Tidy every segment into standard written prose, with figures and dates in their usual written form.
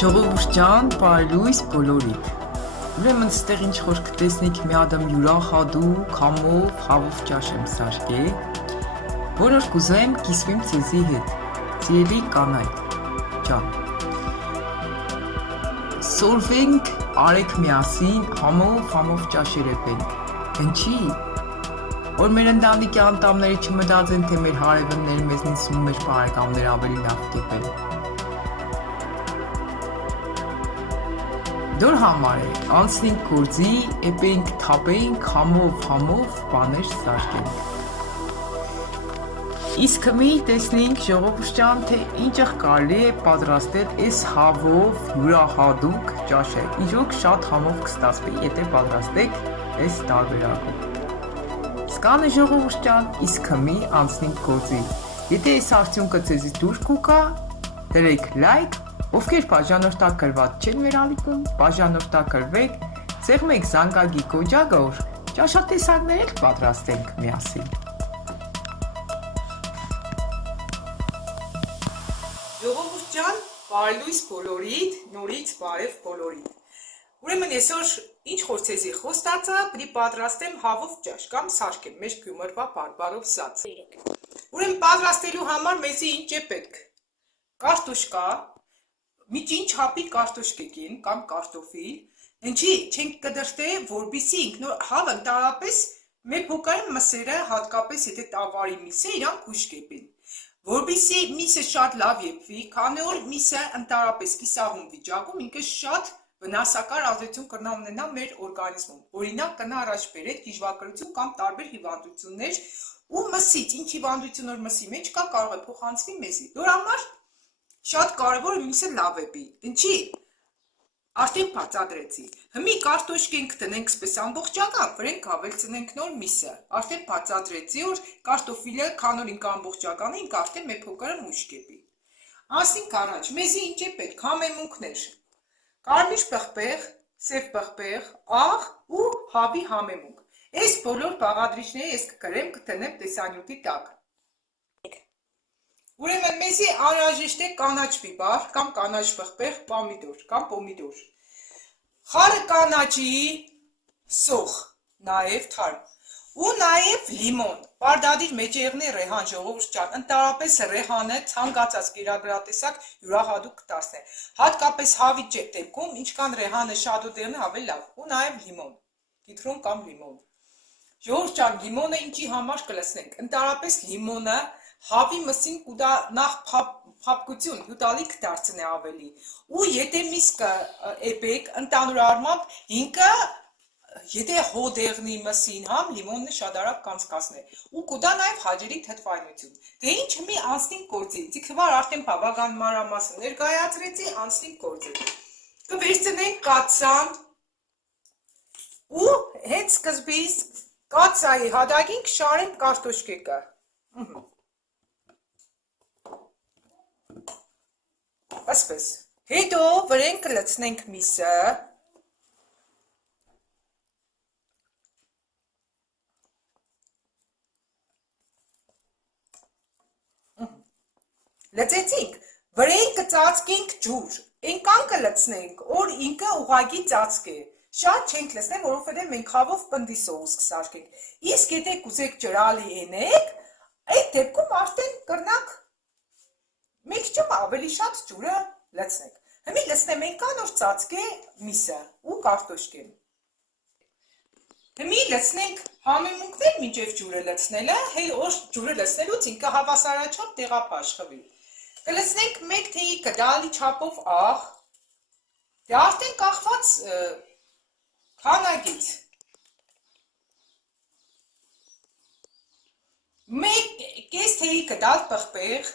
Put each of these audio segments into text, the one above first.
Ժողովուրդ ջան, բարելույս բոլորիդ։ Ուրեմն ստեղ ինչ որ կտեսնիք մի ադամ յուրախադուք, համով, խավով ճաշ եմ սարքել, որոշ կուզեմ կիսվեմ ցեզի հետ, ծիելի կանայք, ջան։ Սորվենք արեք միասին, համով ճաշեր եփենք, հնչի, որ մեր ընտանիքի անդամները չմտածեն, թե մեր հարևանները մեզնից ու մեր բարեկամները ավելի լավ կերպեն։ Դոր համար է, անցնենք գործի, եպենք, թապենք, համով բաներ սարքենք։ Իսկ մի տեսնենք ժողովուրդ ջան, թե ինչեղ կարելի է պատրաստել այս հավով յուրահատուկ ճաշը։ Իրոք շատ համով կստացվի, եթե պատրաստեք այս տարբերակով։ Սկանը ժողովուրդ ջան, իսկ մի անցնենք գործի։ Եթե այս արդյունքը ձեզի դուր կուկա, դրեք լայք, ովքեր բաժանորդագրված չեն մեր ալիքում, բաժանորդագրվեք, սեղմեք զանգակի կոճակը, որ ճաշատեսակներ էլ պատրաստենք միասին։ Ժողովուրդ ջան, բարելույս բոլորիդ, նորից բարև բոլորիդ։ Ուրեմն այսօր ինչ որ ցեզի խոստացա, պիտի պատրաստեմ հավով ճաշ կամ սարքեմ մեր գյումրվա բարբարով սած։ Ուրեմն պատրաստելու համար մեզի ինչ է պետք։ Կարտոշկա, միջին չափի կարտոշկեկին կամ կարտոֆիլ, ինչի չենք կդրտե, որպիսի ինքնոր հավը ընդհանրապես մեր փոքրին մսերը, հատկապես եթե տավարի միսը իրան քուշ կեպին, որպիսի միսը շատ լավ եփվի, քանի որ միսը ընդհանրապես կիսաղում վիճակում ինքը շատ վնասակար ազդեցություն կրնա ունենա մեր օրգանիզմում, օրինակ կնա առաջ բերել գիժվակրություն կամ տարբեր հիվանդություններ ու մսից, ինչ հիվանդություն որ մսի մեջ կա կարող է փոխանցվի մեզի, դոր համար շատ կարևոր է միսը լավ էպի, ինչի, արդեն բացադրեցի, հմի կարտոշկենք տնենք սպես ամբողջական, վրենք ավել ծնենք նոր միսը, արդեն բացադրեցի, որ կարտոֆիլը քանոր ինք ամբողջական է, ինք արդեն մեր փոքրը մուշ կեպի։ Անցնենք առաջ, մեզի ինչ է պետք, համեմունքներ, կարմիր պղպեղ, սև պղպեղ, աղ ու հավի համեմունք, այս բոլոր բաղադրիչները ես կգրեմ կտնեմ տեսանյութի տակ։ Ուրեմն մեզի անհրաժեշտ է կանաչ բիբար կամ կանաչ պղպեղ պոմիդոր կամ պոմիդոր։ Խարը կանաչի սոխ, նաև թարմ։ Ու նաև լիմոն, պարդադիր մեջ եղնի ռեհան ժողովուրդ ջան, ընդհանրապես ռեհանը ցանկացած կերակրատեսակ յուրահատուկ կտասնե։ Հատկապես հավի դեպքում, ինչքան ռեհանը շատ ու դեղն ավելի լավ, ու նաև լիմոն, կիտրոն կամ լիմոն։ Ժողովուրդ ջան, լիմոնը ինչի համար կլցնենք։ Ընդհանրապես լիմոնը հավի մսին կուտա նախ փափկություն, հյութալի կդարձնե ավելի, ու եթե միսկը էպեք, ընդանուր առմամբ, ինքը, եթե հոդեղնի մսին համ, լիմոնը շատ արագ կանցկացնե, ու կուտա նաև հաջերի թթվայնություն։ Դե ինչ մի անցնենք գործի, ձիքվար արդեն բավական մանրամասն ներկայացրեցի, անցնենք գործի։ Կվերցնենք կաթսան, ու հենց սկզբից կաթսայի հատակին կշարենք կարտոշկեկը։ Ասպես, հետո վրեն կլցնենք միսը, լծեցինք, վրեն կծածկենք ջուր, ենքան կլցնենք, որ ինքը ուղագի ծածկ է, շատ չենք լցնենք, որովհետև մենք հավով պնդի սոուս կսարքենք, իսկ եթե կուզեք ջրալի ենեք, այդ դեպքում արդեն կրնակ մեկ ճմ ավելի շատ ջուրը լցնենք, հմի լցնեմ ենքան որ ծածկ է միսը ու կարտոշկեն։ Հմի լցնենք համեմունքներ մինչև ջուրը լցնելը, հել որ ջուրը լցնելուց ինքը հավասարաչափ տեղափաշխվի։ Կլցնենք մեկ թեյի կդալի չափով աղ, դե արդեն կախված քանակից։ Մեկ կես թեյի կդալ պղպեղ,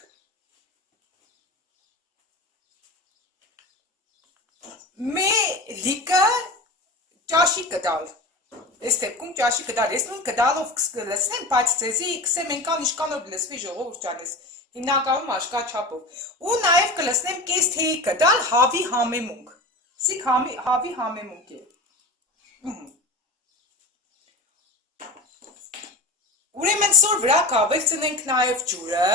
մե լիկը ճաշի կդալ, ես դեպքում ճաշի կդալ, ես նույն կդալով կլցնեմ, բայց ձեզի կսեմ ենքան իշքան որ լցվի ժողովուրդ ջան, ես հիմնականում աշկա չափով, ու նաև կլցնեմ կես թեյի կդալ հավի համեմունք, սիկ հավի համեմունք է։ Ուրեմն սոր վրա կավելցնենք նաև ջուրը,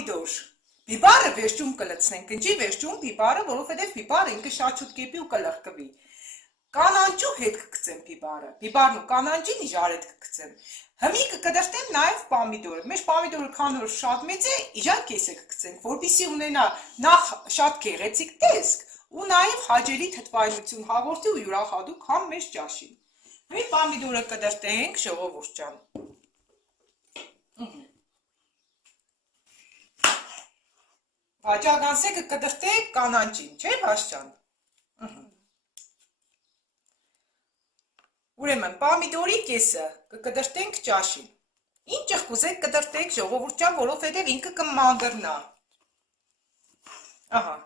պամիդոր։ Բիբարը վերջում կլցնենք, ինչի վերջում բիբարը, որովհետև բիբարը ինքը շատ շուտ կեպի ու կլղկվի։ Կանանջու հետ կգցեմ բիբարը, բիբարն ու կանանջին իժար հետ կգցեմ։ Հիմի կկդրտեմ նաև պամիդորը, մեր պամիդորը քան որ շատ մեծ է, իժան կեսը կգցենք, որպեսզի ունենա նախ շատ գեղեցիկ տեսք ու նաև հաճելի թթվայնություն հաղորդի ու յուրահատուկ համ մեր ճաշին։ Հիմի պամիդորը կդրտենք, ժողովուրդ ջան։ Հաճագանսեկը կդրտեք կանանջին, չէ՞ Վաշճան։ Ուրեմն պամիդորի կեսը կկդրտենք ճաշին։ Ինչ կուզեք կդրտեք ժողովուրդ ջան, որովհետև ինքը կմանդրնա։ Ահա։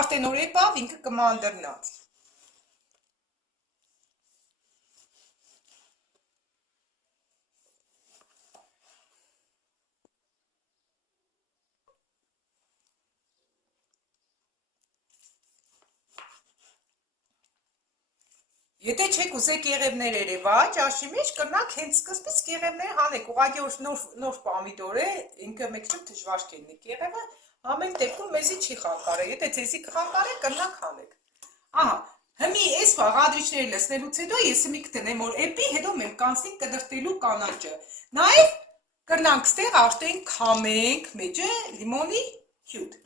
Արդեն օրեպավ ինքը կմանդրնա։ Եթե չեք ուզեք եղևներ երևա, ճաշի մեջ կրնակ հենց սկզբից եղևներ հանեք, ուղղակի որ նոր պամիդոր է, ինքը մեկ չեմ դժվար կեննեք եղևը, ամեն դեպքում մեզի չի խանգարել, եթե ձեզի կխանգարե կրնակ հանեք։ Ահա, հիմի այս բաղադրիչները լցնելուց հետո ես մի կտնեմ, որ էպի հետո մենք կանցնենք կդրտելու կանանջը։ Նաև կրնանք ստեղ արդեն քամենք մեջը լիմոնի հյութ։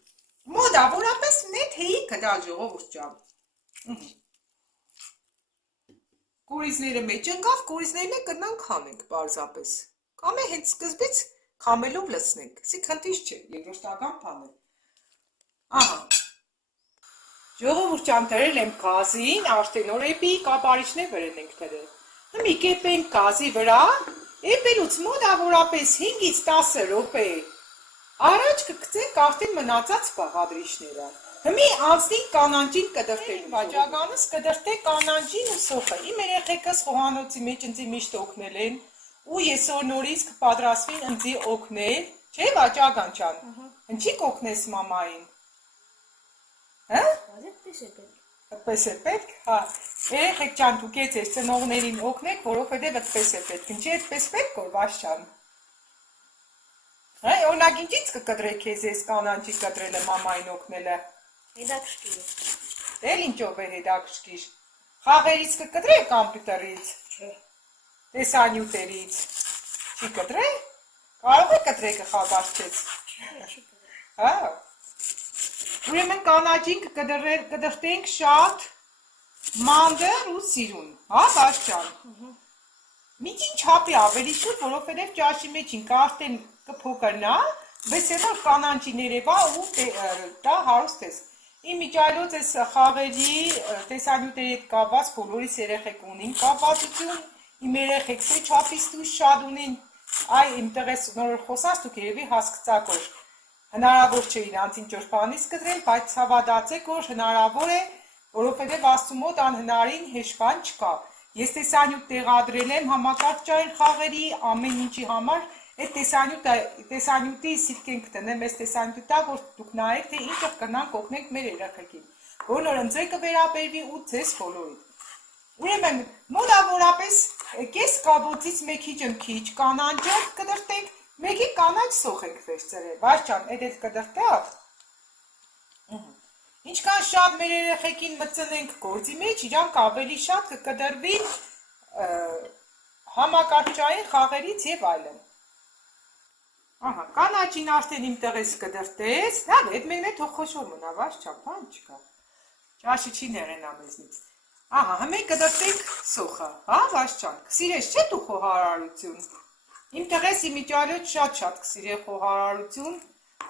Մոտավորապես նեթ հեի կդալ ժողովուրդ ջան։ Կորիզները մեջ ընկավ, կորիզներն է կրնանք հանենք պարզապես։ Կամ է հենց սկզբից քամելով լցնենք, սի խնդիր չէ, երկրորդական բան է։ Ահա։ Ժողովուրդ ջան, դրել եմ գազին, արդեն օրեպի կապարիչներ վրան ենք դրել։ Հիմի կեպենք գազի վրա, էպելուց մոտավորապես 5-ից 10 րոպե առաջ կգցենք արդեն մնացած բաղադրիչները։ Հիմի անցնենք կանանջին կդրտելու։ Վաճականս կդրտեք կանանջին ու սոխը։ Իմ երեխեքս խոհանոցի մեջ ինձ միշտ օգնել են ու ես որ նորից կպատրաստվին ինձ օգնել, չէ՞ վաճական ջան։ Ինչի կօգնես մամային։ Հա՞։ Այդպես է պետք։ Հա։ Երեխեք ջան, դուք ես ծնողներին օգնեք, որովհետև այդպես է պետք։ Ինչի այդպես պետք որ Վաշճան։ Հա, օրինակ ինչից կկտրեք ես կանանջի կտրելը մամային օգնելը։ Հետաքրքիր է։ Էլ ինչով է հետաքրքիր։ Խաղերից կկտրեք կոմպյուտերից։ Չէ։ Տեսանյութերից։ Չի կտրե։ Կարող է կտրեք խաղարչից։ Հա։ Ուրեմն կանանջին կդրտենք շատ մանդր ու սիրուն, հա Վաշճան։ Միջին չափի ավելի շուտ, որովհետև ճաշի մեջ ինքը արդեն կփոքրնա, բայց հետո կանանջի ներևա ու դա հարուստ է։ Իմ միջայլոց էս խաղերի տեսանյութերի հետ կապված բոլորիս երեխեք ունին կապվածություն, իմ երեխեք սե չափից դուրս շատ ունին, այ իմ տղես նոր խոսած դուք երևի հասկացաք որ հնարավոր չէ իրանց ինչ-որ բանից կտրել, բայց հավատացեք որ հնարավոր է, որովհետև Աստծու մոտ անհնարին հեշտ բան չկա։ Ես տեսանյութ տեղադրել եմ համակարգչային խաղերի ամեն ինչի համար, այդ տեսանյութի սիրկենք տնեմ այս տեսանյութա, որ դուք նայեք, թե ինչը կնանք օգնենք մեր երեխեքին, որ նոր ընձե կվերապերվի ու ձեզ բոլորիդ։ Ուրեմն մոտավորապես կես կաբոցից մեկի ջնքիչ կանանջով կդրտենք, մեկի կանանջ սոխ եք վերցրել, Վաշճան, էդ կդրտեք։ Ինչքան շատ մեր երեխեքին մտցնենք գործի մեջ, իրանք ավելի շատ կկդրվի համակարգչային խաղերից եւ այլն։ Ահա, կանաչին արդեն իմ տղես կդրտես, հա, այդ մենն է թող խոշոր մնա, Վաշճան, բան չկա։ Ճաշը չի ներենա մեզնից։ Ահա, հիմա կդրտենք սոխը, հա, Վաշճան, կսիրես չէ դու խոհարարություն։ Իմ տղես իմիջիալոց շատ կսիրե խոհարարություն,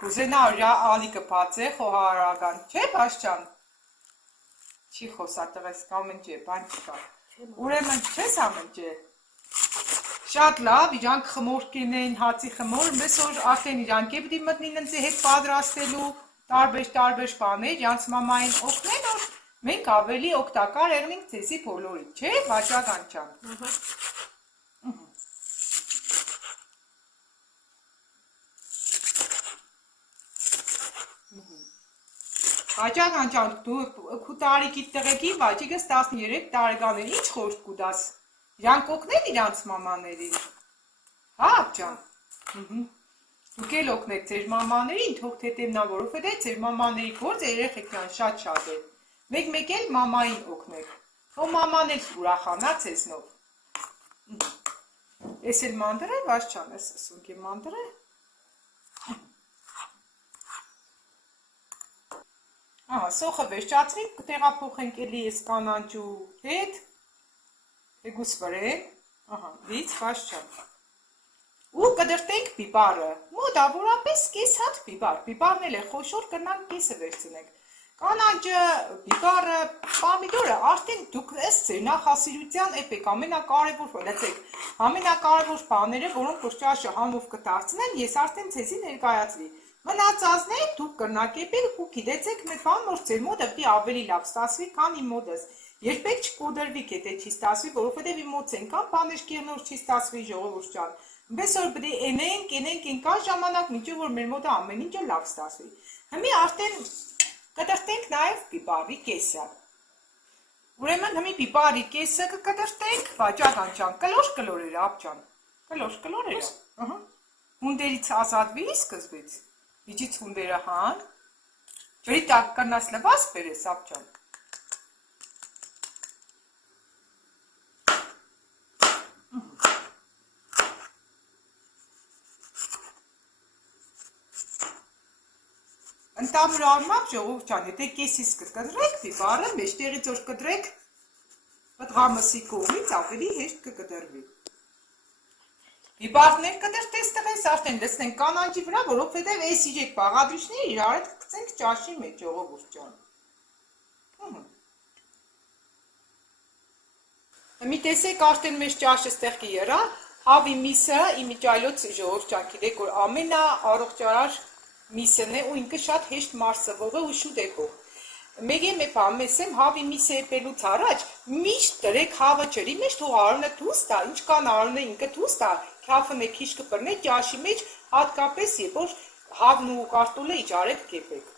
կուզենա իր ալիքը բացե խոհարարական, չէ Վաշճան։ Չի խոսա տղես կամենջե, բան չկա։ Ուրեմն չես ամենջե։ Շատ լավ, իրանք խմոր կենեն, հացի խմոր, մեզ որ արդեն իրանք է պիտի մտնին ընձի հետ պատրաստելու տարբեր բաներ, իրանց մամային օգնեն, որ մենք ավելի օգտակար եղնենք ձեզի բոլորիդ, չէ, Վաճական ջան։ Վաճական ջան, դու քու տարիքի տղեկի վաճիկս 13 տարեկան է, ինչ խորհուրդ կուտաս։ Իրանք օգնեն իրանց մամաներին։ Հա ջան։ Դուք էլ օգնեք ձեր մամաներին, թող թեթևնա, որովհետև ձեր մամաների գործը երեխեքյան շատ է։ Մեկ-մեկ էլ մամային օգնեք։ Թող մաման էլ ուրախանա ձեզնով։ Ես էլ մանդր է, Վաշճան, ես ասում եմ մանդր է։ Սոխը վերջացրինք, կտեղափոխենք էլի ես կանանջու հետ, եգուս վրեն, վից Վաշճան։ Ու կդրտենք պիպարը, մոտավորապես կես հատ պիպար, պիպարն էլ է խոշոր, կնանք կեսը վերցնենք։ Կանանջը, պիպարը, պամիդորը, արդեն դուք ըստ ձեր նախասիրության եպեք ամենակարևոր բաները, որոնք որ ճաշը համով կդարձնեն, ես արդեն ցեզի ներկայացրի։ Մնացածները դուք կրնակեպեք ու գիտեցեք մեկ բան, որ ձեր մոտ պետք է ավելի լավ ստացվի, քան իմ մոտս։ Երբեք չկոդրվի, եթե չի ստացվի, որովհետև իմ մոտ այնքան բաներ կերնոր չի ստացվի, ժողովուրդ ջան։ Պես որ պետք է ենենք կան ժամանակ, մինչև որ մեր մոտ ամեն ինչը լավ ստացվի։ Հիմա արդեն կդրտենք նաև պիպարի կեսը։ Ուրեմն հիմա պիպարի կեսը կդրտենք, Վաճառան ջան, կլոր էր ապջան։ Կլոր էր։ Հունդերից ազատվի սկզբից։ Իջից հունդերը հան։ Ջրի տակ կնաս լվաս բերես ապջան։ Ընդամուր արմամբ ժողովուրդ ջան, եթե կեսից կկտրեք պիպարը, մեջտեղից որ կտրեք պտղամսի կողմից ավելի հեշտ կկտրվի։ Պիպարներ կտրտես տղես արդեն լցնենք կանանջի վրա, որովհետև այս իրեք բաղադրիչները իրար հետ կգցենք ճաշի մեջ ժողովուրդ ջան։ Մի տեսեք արդեն մեր ճաշը ստեղ կերա, հավի միսը իմիջայլոց ժողովուրդ ջան, գիտեք որ ամենաառողջարար միսն է ու ինքը շատ հեշտ մարսվող է ու շուտ է կող։ Մեկ բան մեսեմ հավի միսը եպելուց առաջ միշտ դրեք հավը ջրի մեջ, թող արունը դուրս տա, ինչ կան արունը ինքը դուրս տա, քյաֆը քիչ կպրնե ճաշի մեջ, հատկապես երբ որ հավն ու կարտոլը իջարեք կեպեք։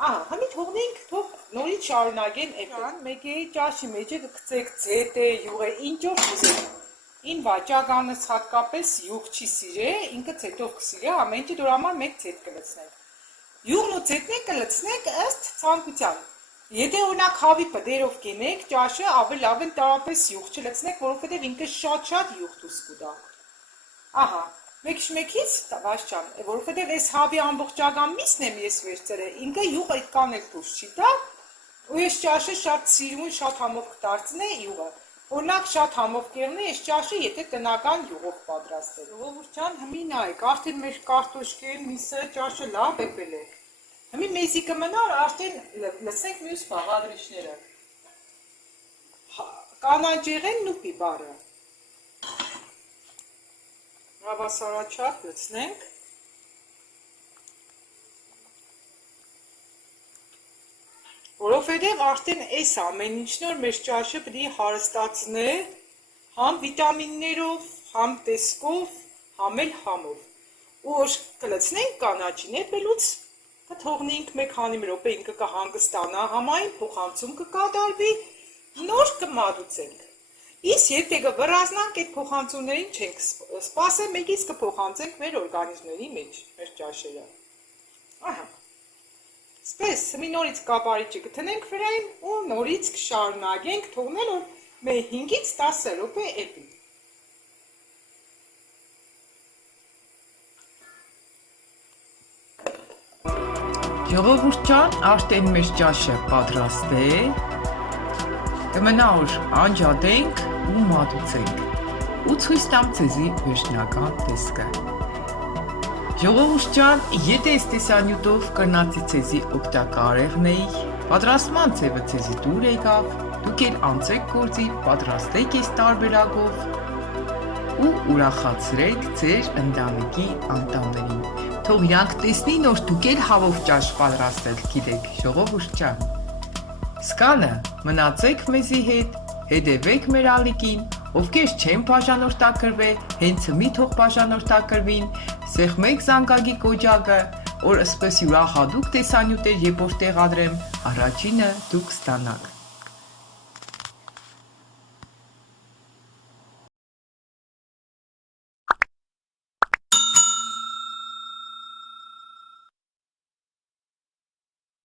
Հիմա թողնենք, թող նորից շարունակեն էպան, մեկի ճաշի մեջ կգցեք ձետե, յուղը, ինչ որ կուզեք։ Ին վաճառանս հատկապես յուղ չի սիրե, ինքը ձետով կսիրե, ամեն ինչ դրա համար մեկ ձետ կլցնենք։ Յուղն ու ձետները կլցնենք ըստ ցանկության։ Եթե օրինակ հավի պդերով կենեք, ճաշը ավելի լավ են տարապես յուղ չլցնեք, որովհետև ինքը շատ յուղ դուրս կուտա։ Մեկ-մեկից Վաշճան, որովհետև այս հավի ամբողջական միսն եմ ես վերցրել, ինքը յուղ այդքան էլ դուրս չի տա, ու ես ճաշը շատ սիրուն, շատ համով կդարձնե յուղը։ Օրինակ շատ համով կերնի այս ճաշը, եթե տնական յուղով պատրաստել։ Ժողովուրդ ջան, հիմա նայեք, արդեն մեր կարտոշկեն, միսը, ճաշը լավ էպել է։ Հիմա մեզի կմնար արդեն լցենք մյուս բաղադրիչները։ Կանանջեղենն ու պիպարը։ Հավասարաչափ լցնենք։ Որովհետև արդեն այս ամեն ինչն որ մեր ճաշը պետք է հարստացնե համ վիտամիններով, համ տեսքով, համ էլ համով։ Ու որ կլցնենք կանաչին էպելուց կթողնենք մեկ քանի րոպե ինքը կհանգստանա, համային փոխանցում կկատարվի, նոր կմատուցենք։ Իսկ եթե կվրազնանք այդ փոխանցումներին չենք սպասել, մեկից կփոխանցենք մեր օրգանիզմների մեջ, մեր ճաշերը։ Սպես, մի նորից կապարիչը կթնենք վրային ու նորից կշարունակենք թողնել, որ մեր 5-ից 10 րոպե էպի։ Ժողովուրդ ջան, արդեն մեր ճաշը պատրաստ է։ Կմնա որ անջատենք ու մատուցենք։ Ու ցույց տամ ձեզի վերջնական տեսքը։ Ժողովուրդ ջան, եթե այս տեսանյութով կրնացի ցեզի օգտակար եղնեի, պատրաստման ձևը ցեզի դուր եկավ, դուք էլ անցեք գործի, պատրաստեք այս տարբերակով ու ուրախացրեք ձեր ընտանիքի անդամներին։ Թող իրանք տեսնին, որ դուք էլ հավով ճաշ պատրաստել գիտեք, ժողովուրդ ջան։ Սկանը մնացեք մեզի հետ, հետևեք մեր ալիքին, ովքեր չեն բաժանորդագրվել, հենց մի թող բաժանորդագրվին, սեղմեք զանգակի կոճակը, որ ըսպես յուրախադուկ տեսանյութեր երբ որ տեղադրեմ, առաջինը դուք ստանաք։